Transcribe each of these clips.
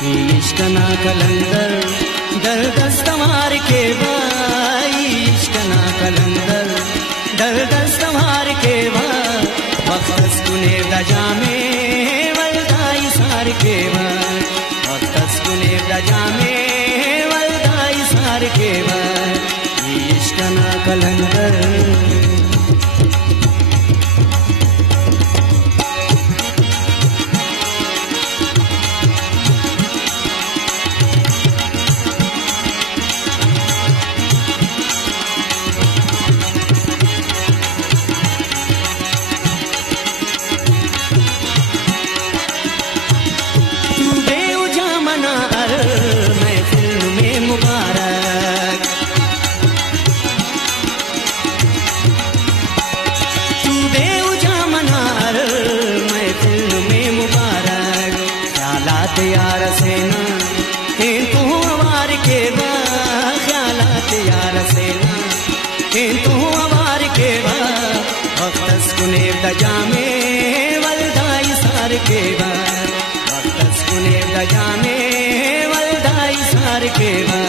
इश्क ना कलंदर दर दस्तमार के भाई, इश्क ना कलंदर दर दस्तमार के भाई, वक्तस कुने दजा में वल्दाई सार के भाई, वक्तस कुने दजा में वल्दाई सार के भाई, इश्क ना कलंदर। यार सेना तू अवार के बा, ख्यालात यार सेना तू अवार के बा, वक्तस कुने दजा में वल्दाई सार के बा, वक्तस कुने दजा में वल्दाई सार के बा,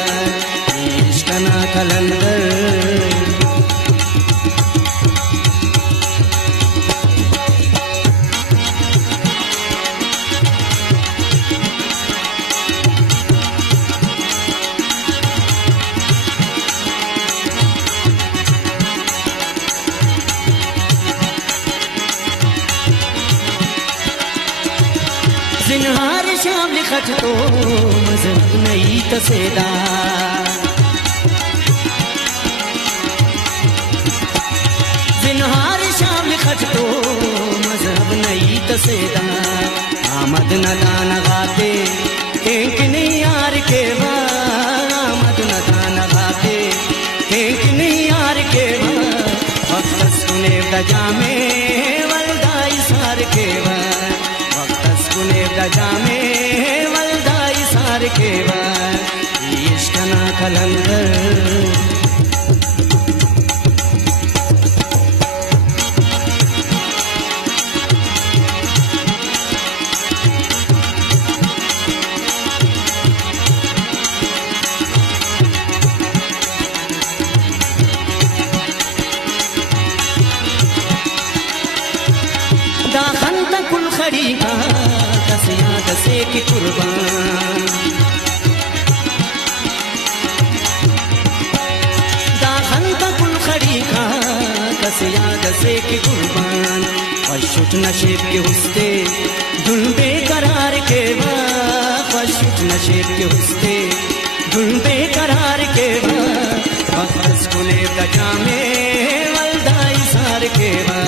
इश्क ना कलंदर। जिन्हार शाम लिखत तो मजहब नहीं तसेदा, जिन्हार शाम लिखत तो मजहब नहीं तसेदा, आमद नदान गाते एक नहीं यार के बा, आमद नदान गाते एक नहीं यार के बा, वक्तस कुने दजा में वल्दाई सार के बा, कुने दजा में वल्दाई सार के बा, इश्क ना कलंदर। दाखन तकुल खड़ी का याद से कि कुर्बान, दाखन तकुल खड़ी का कस याद से कि कुर्बान, फशुट नशेब के हुस्ते धुन बेकरार के बा, फशुट नशेब के हुस्ते धुन बेकरार के बा, वक्तस कुने दजा में वल्दाई सार के बा,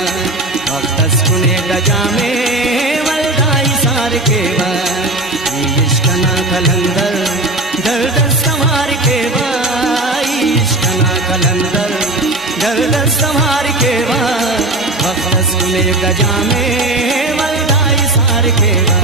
वक्तस कुने दजा में वल्दाई सार के बा, इश्क ना कलंदर दर दस्तमार के बा, इश्क ना कलंदर दर दस्तमार के बा, वक्तस कुने दजा में वल्दाई सार के बा।